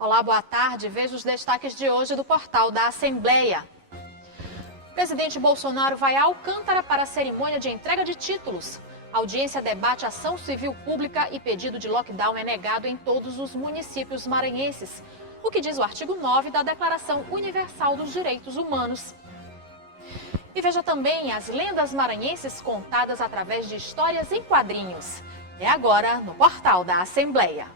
Olá, boa tarde. Veja os destaques de hoje do portal da Assembleia. O presidente Bolsonaro vai a Alcântara para a cerimônia de entrega de títulos. A audiência debate ação civil pública e pedido de lockdown é negado em todos os municípios maranhenses, o que diz o artigo 9 da Declaração Universal dos Direitos Humanos. E veja também as lendas maranhenses contadas através de histórias em quadrinhos. É agora no portal da Assembleia.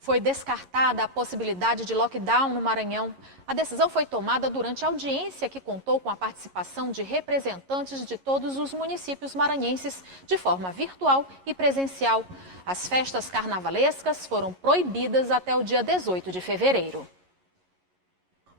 Foi descartada a possibilidade de lockdown no Maranhão. A decisão foi tomada durante a audiência que contou com a participação de representantes de todos os municípios maranhenses, de forma virtual e presencial. As festas carnavalescas foram proibidas até o dia 18 de fevereiro.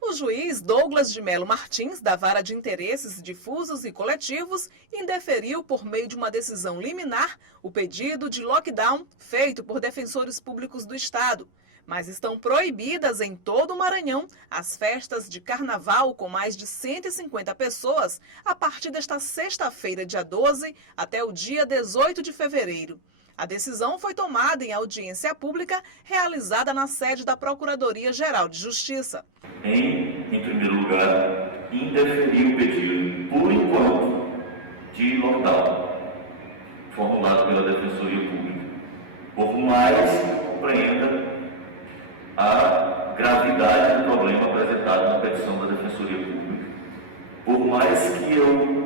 O juiz Douglas de Melo Martins, da Vara de Interesses Difusos e Coletivos, indeferiu por meio de uma decisão liminar o pedido de lockdown feito por defensores públicos do Estado. Mas estão proibidas em todo o Maranhão as festas de carnaval com mais de 150 pessoas a partir desta sexta-feira, dia 12, até o dia 18 de fevereiro. A decisão foi tomada em audiência pública realizada na sede da Procuradoria-Geral de Justiça. Em primeiro lugar, indeferir o pedido, por enquanto, de lockdown, formulado pela Defensoria Pública, por mais que compreenda a gravidade do problema apresentado na petição da Defensoria Pública, por mais que eu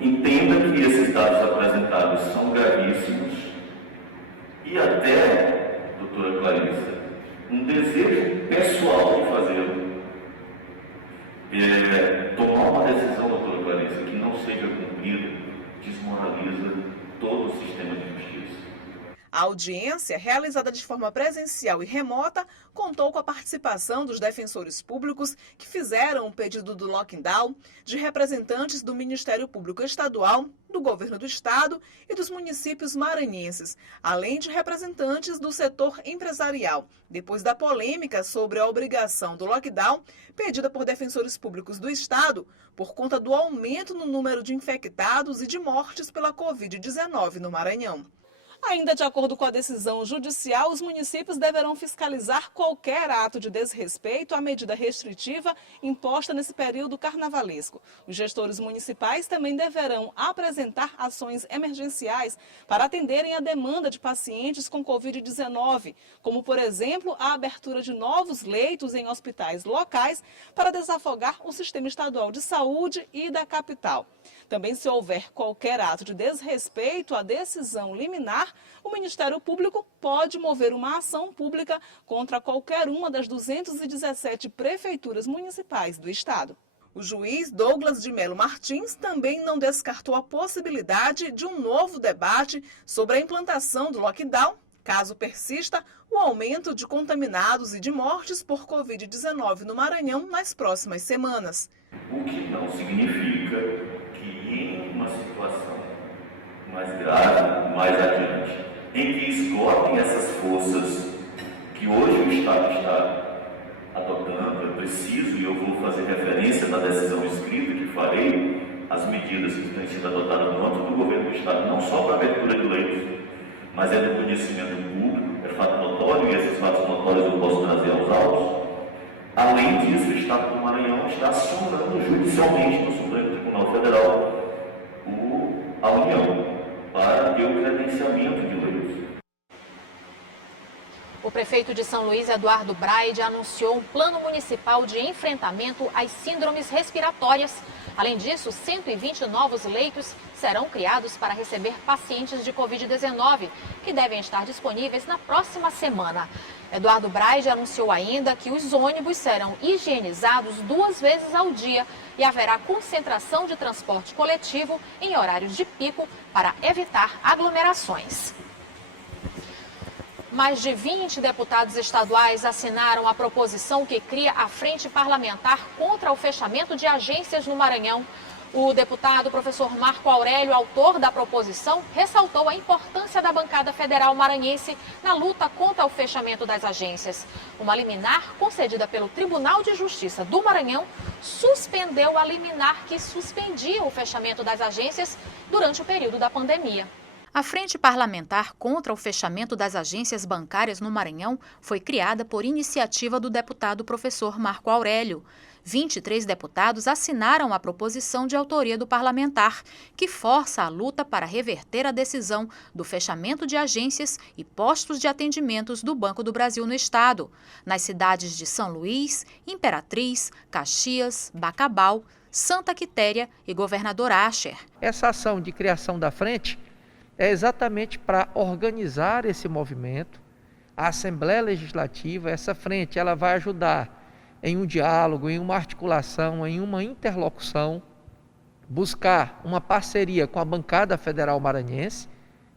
entenda que esses dados apresentados são gravíssimos e até, doutora Clarissa, um desejo pessoal de fazê-lo, tomar uma decisão, doutora Clarissa, que não seja cumprida, desmoraliza todo o sistema de justiça. A audiência, realizada de forma presencial e remota, contou com a participação dos defensores públicos que fizeram o pedido do lockdown, de representantes do Ministério Público Estadual, do Governo do Estado e dos municípios maranhenses, além de representantes do setor empresarial, depois da polêmica sobre a obrigação do lockdown pedida por defensores públicos do Estado por conta do aumento no número de infectados e de mortes pela Covid-19 no Maranhão. Ainda de acordo com a decisão judicial, os municípios deverão fiscalizar qualquer ato de desrespeito à medida restritiva imposta nesse período carnavalesco. Os gestores municipais também deverão apresentar ações emergenciais para atenderem a demanda de pacientes com Covid-19, como, por exemplo, a abertura de novos leitos em hospitais locais para desafogar o sistema estadual de saúde e da capital. Também, se houver qualquer ato de desrespeito à decisão liminar, o Ministério Público pode mover uma ação pública contra qualquer uma das 217 prefeituras municipais do Estado. O juiz Douglas de Melo Martins também não descartou a possibilidade de um novo debate sobre a implantação do lockdown, caso persista o aumento de contaminados e de mortes por Covid-19 no Maranhão nas próximas semanas. O que não significa que em uma situação mais grave, mais adiante, em que esgotem essas forças que hoje o Estado está adotando, é preciso, e eu vou fazer referência na decisão escrita que farei, as medidas que têm sido adotadas no âmbito do governo do Estado, não só para a abertura de leitos, mas é do conhecimento público, é fato notório, e esses fatos notórios eu posso trazer aos autos. Além disso, o Estado do Maranhão está acionando judicialmente no Supremo Tribunal Federal a União para ter o credenciamento de leitos. O prefeito de São Luís, Eduardo Braide, anunciou um plano municipal de enfrentamento às síndromes respiratórias. Além disso, 120 novos leitos serão criados para receber pacientes de Covid-19, que devem estar disponíveis na próxima semana. Eduardo Braide anunciou ainda que os ônibus serão higienizados 2 vezes ao dia e haverá concentração de transporte coletivo em horários de pico para evitar aglomerações. Mais de 20 deputados estaduais assinaram a proposição que cria a Frente Parlamentar contra o fechamento de agências no Maranhão. O deputado professor Marco Aurélio, autor da proposição, ressaltou a importância da bancada federal maranhense na luta contra o fechamento das agências. Uma liminar concedida pelo Tribunal de Justiça do Maranhão suspendeu a liminar que suspendia o fechamento das agências durante o período da pandemia. A Frente Parlamentar contra o fechamento das agências bancárias no Maranhão foi criada por iniciativa do deputado professor Marco Aurélio. 23 deputados assinaram a proposição de autoria do parlamentar, que força a luta para reverter a decisão do fechamento de agências e postos de atendimentos do Banco do Brasil no estado, nas cidades de São Luís, Imperatriz, Caxias, Bacabal, Santa Quitéria e Governador Acher. Essa ação de criação da frente é exatamente para organizar esse movimento. A Assembleia Legislativa, essa frente, ela vai ajudar em um diálogo, em uma articulação, em uma interlocução, buscar uma parceria com a bancada federal maranhense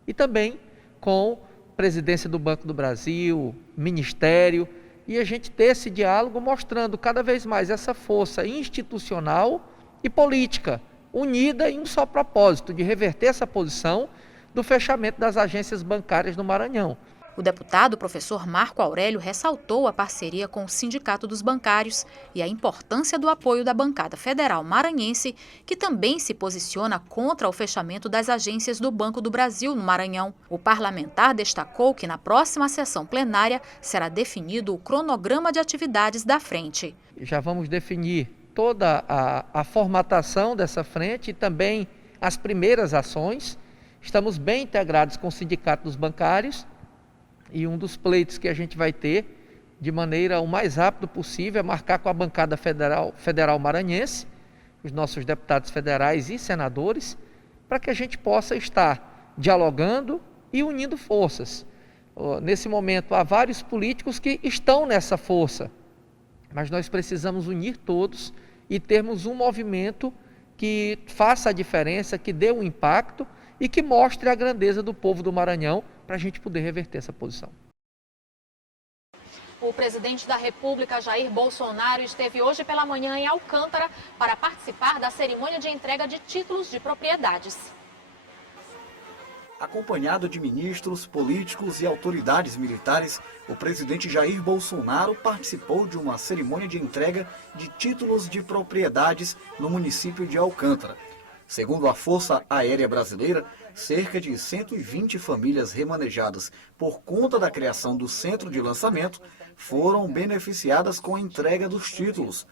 e também com a presidência do Banco do Brasil, Ministério, e a gente ter esse diálogo mostrando cada vez mais essa força institucional e política, unida em um só propósito, de reverter essa posição do fechamento das agências bancárias no Maranhão. O deputado professor Marco Aurélio ressaltou a parceria com o Sindicato dos Bancários e a importância do apoio da bancada federal maranhense, que também se posiciona contra o fechamento das agências do Banco do Brasil no Maranhão. O parlamentar destacou que na próxima sessão plenária será definido o cronograma de atividades da frente. Já vamos definir toda a formatação dessa frente e também as primeiras ações. Estamos bem integrados com o Sindicato dos Bancários e um dos pleitos que a gente vai ter, de maneira o mais rápido possível, é marcar com a bancada federal maranhense, os nossos deputados federais e senadores, para que a gente possa estar dialogando e unindo forças. Nesse momento, há vários políticos que estão nessa força, mas nós precisamos unir todos e termos um movimento que faça a diferença, que dê um impacto e que mostre a grandeza do povo do Maranhão para a gente poder reverter essa posição. O presidente da República, Jair Bolsonaro, esteve hoje pela manhã em Alcântara para participar da cerimônia de entrega de títulos de propriedades. Acompanhado de ministros, políticos e autoridades militares, o presidente Jair Bolsonaro participou de uma cerimônia de entrega de títulos de propriedades no município de Alcântara. Segundo a Força Aérea Brasileira, cerca de 120 famílias remanejadas por conta da criação do centro de lançamento foram beneficiadas com a entrega dos títulos.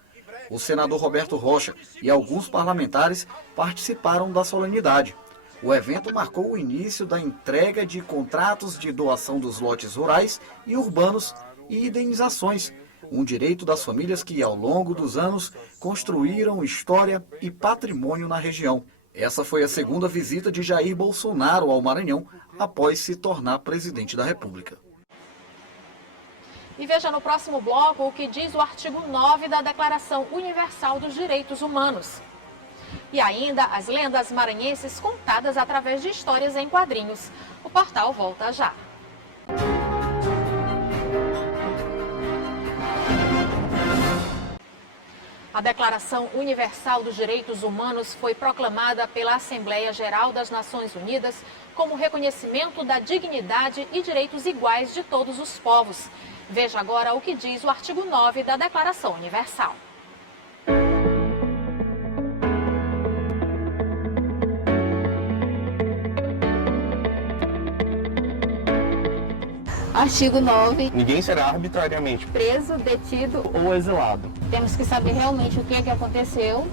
O senador Roberto Rocha e alguns parlamentares participaram da solenidade. O evento marcou o início da entrega de contratos de doação dos lotes rurais e urbanos e indenizações, um direito das famílias que, ao longo dos anos, construíram história e patrimônio na região. Essa foi a segunda visita de Jair Bolsonaro ao Maranhão após se tornar presidente da República. E veja no próximo bloco o que diz o artigo 9 da Declaração Universal dos Direitos Humanos. E ainda as lendas maranhenses contadas através de histórias em quadrinhos. O portal volta já. A Declaração Universal dos Direitos Humanos foi proclamada pela Assembleia Geral das Nações Unidas como reconhecimento da dignidade e direitos iguais de todos os povos. Veja agora o que diz o artigo 9 da Declaração Universal. Artigo 9. Ninguém será arbitrariamente Preso, detido ou exilado. Temos que saber realmente o que aconteceu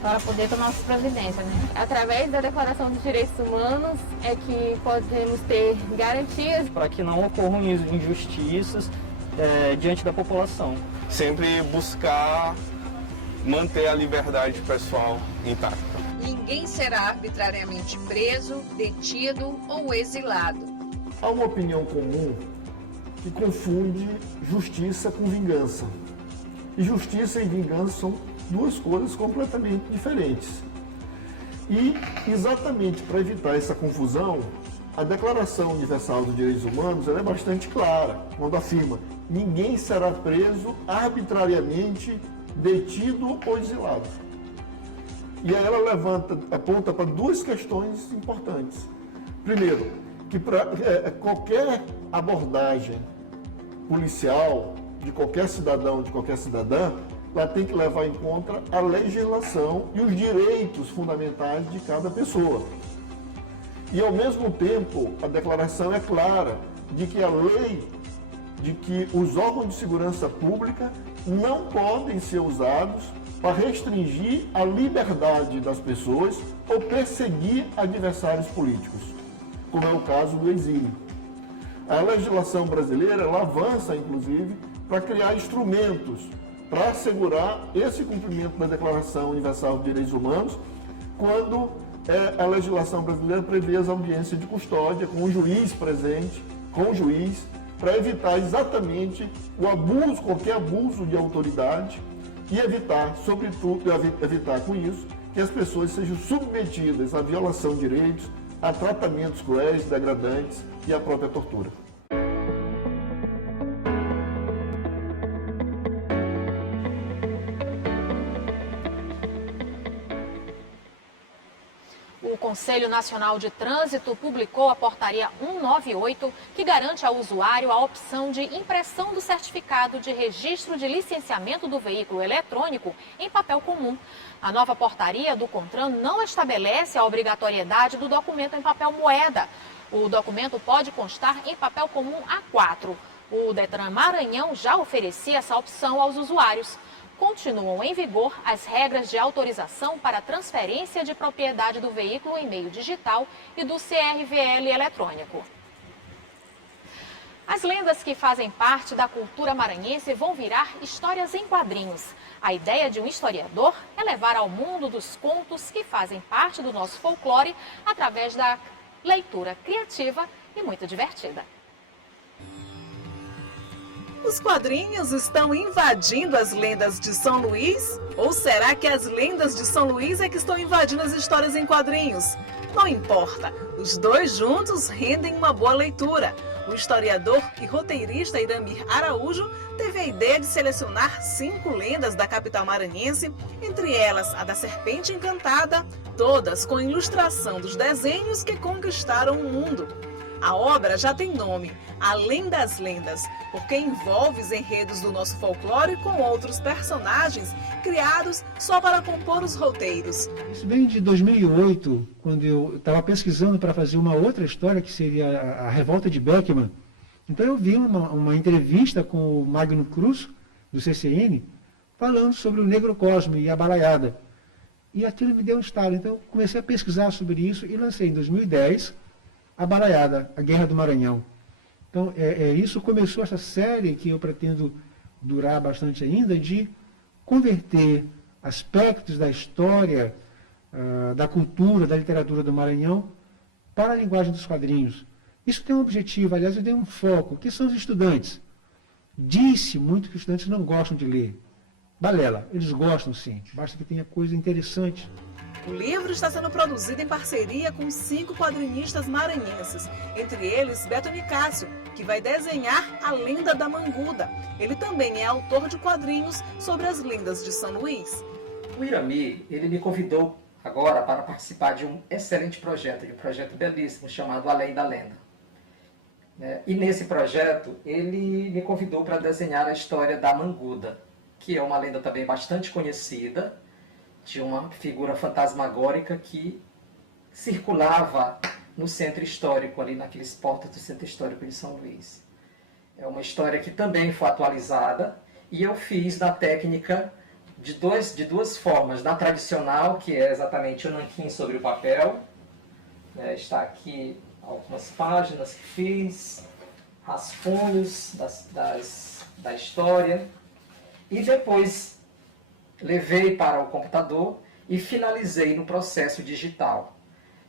para poder tomar nossas providências, né? Através da Declaração dos Direitos Humanos é que podemos ter garantias Para que não ocorram injustiças diante da população. Sempre buscar manter a liberdade pessoal intacta. Ninguém será arbitrariamente preso, detido ou exilado. Há uma opinião comum que confunde justiça com vingança. E justiça e vingança são duas coisas completamente diferentes. E, exatamente para evitar essa confusão, a Declaração Universal dos Direitos Humanos ela é bastante clara, quando afirma: ninguém será preso arbitrariamente, detido ou exilado. E aí ela aponta para duas questões importantes. Primeiro, que para qualquer abordagem policial de qualquer cidadão, de qualquer cidadã, ela tem que levar em conta a legislação e os direitos fundamentais de cada pessoa. E, ao mesmo tempo, a declaração é clara de que a lei, de que os órgãos de segurança pública não podem ser usados para restringir a liberdade das pessoas ou perseguir adversários políticos, como é o caso do exílio. A legislação brasileira ela avança, inclusive, para criar instrumentos para assegurar esse cumprimento da Declaração Universal de Direitos Humanos, quando a legislação brasileira prevê as audiências de custódia com o juiz presente, com o juiz, para evitar exatamente o abuso, qualquer abuso de autoridade e evitar, sobretudo, evitar com isso que as pessoas sejam submetidas à violação de direitos, a tratamentos cruéis, degradantes e à própria tortura. O Conselho Nacional de Trânsito publicou a Portaria 198, que garante ao usuário a opção de impressão do certificado de registro de licenciamento do veículo eletrônico em papel comum. A nova portaria do CONTRAN não estabelece a obrigatoriedade do documento em papel moeda. O documento pode constar em papel comum A4. O Detran Maranhão já oferecia essa opção aos usuários. Continuam em vigor as regras de autorização para transferência de propriedade do veículo em meio digital e do CRVL eletrônico. As lendas que fazem parte da cultura maranhense vão virar histórias em quadrinhos. A ideia de um historiador é levar ao mundo dos contos que fazem parte do nosso folclore através da leitura criativa e muito divertida. Os quadrinhos estão invadindo as lendas de São Luís? Ou será que as lendas de São Luís é que estão invadindo as histórias em quadrinhos? Não importa, os dois juntos rendem uma boa leitura. O historiador e roteirista Iramir Araújo teve a ideia de selecionar 5 lendas da capital maranhense, entre elas a da Serpente Encantada, todas com ilustração dos desenhos que conquistaram o mundo. A obra já tem nome, Além das Lendas, porque envolve os enredos do nosso folclore com outros personagens criados só para compor os roteiros. Isso vem de 2008, quando eu estava pesquisando para fazer uma outra história, que seria a Revolta de Beckman. Então eu vi uma entrevista com o Magno Cruz, do CCN, falando sobre o Negro Cosme e a Balaiada. E aquilo me deu um estalo, então eu comecei a pesquisar sobre isso e lancei em 2010 a Balaiada, a Guerra do Maranhão. Então, isso começou essa série que eu pretendo durar bastante ainda, de converter aspectos da história, da cultura, da literatura do Maranhão para a linguagem dos quadrinhos. Isso tem um objetivo, aliás, eu dei um foco, que são os estudantes. Disse muito que os estudantes não gostam de ler. Balela, eles gostam sim, basta que tenha coisa interessante. O livro está sendo produzido em parceria com 5 quadrinistas maranhenses, entre eles Beto Nicásio, que vai desenhar a lenda da Manguda. Ele também é autor de quadrinhos sobre as lendas de São Luís. O Iramir, ele me convidou agora para participar de um excelente projeto, de um projeto belíssimo chamado Além da Lenda. E nesse projeto, ele me convidou para desenhar a história da Manguda, que é uma lenda também bastante conhecida, de uma figura fantasmagórica que circulava no centro histórico, ali naqueles portas do centro histórico de São Luís. É uma história que também foi atualizada e eu fiz da técnica de duas formas. Na tradicional, que é exatamente o nanquim sobre o papel, está aqui algumas páginas que fiz, rascunhos da história, e depois levei para o computador e finalizei no processo digital.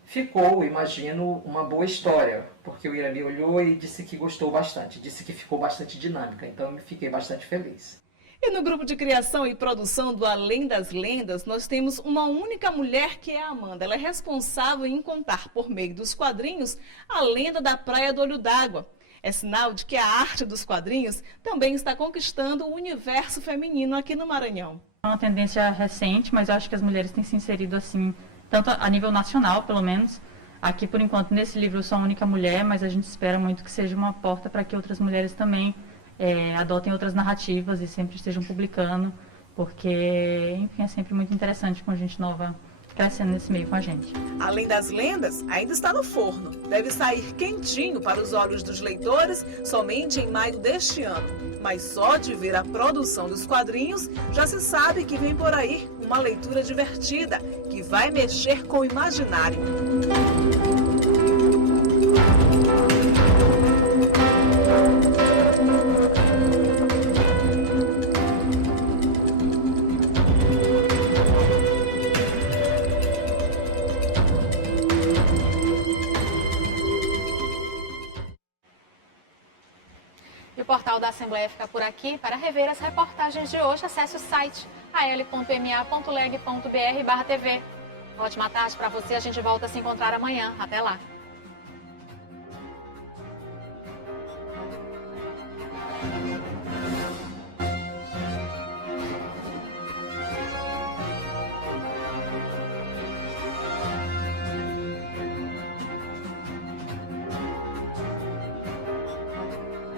Ficou, imagino, uma boa história, porque o Iramir olhou e disse que gostou bastante, disse que ficou bastante dinâmica, então eu fiquei bastante feliz. E no grupo de criação e produção do Além das Lendas, nós temos uma única mulher, que é a Amanda. Ela é responsável em contar, por meio dos quadrinhos, a lenda da Praia do Olho d'Água. É sinal de que a arte dos quadrinhos também está conquistando o universo feminino aqui no Maranhão. É uma tendência recente, mas eu acho que as mulheres têm se inserido assim, tanto a nível nacional, pelo menos. Aqui, por enquanto, nesse livro eu sou a única mulher, mas a gente espera muito que seja uma porta para que outras mulheres também adotem outras narrativas e sempre estejam publicando, porque, enfim, é sempre muito interessante com gente nova crescendo nesse meio com a gente. Além das lendas, ainda está no forno. Deve sair quentinho para os olhos dos leitores somente em maio deste ano. Mas só de ver a produção dos quadrinhos, já se sabe que vem por aí uma leitura divertida, que vai mexer com o imaginário. E o portal da Assembleia fica por aqui. Para rever as reportagens de hoje, acesse o site al.ma.leg.br/tv. Ótima tarde para você, a gente volta a se encontrar amanhã. Até lá.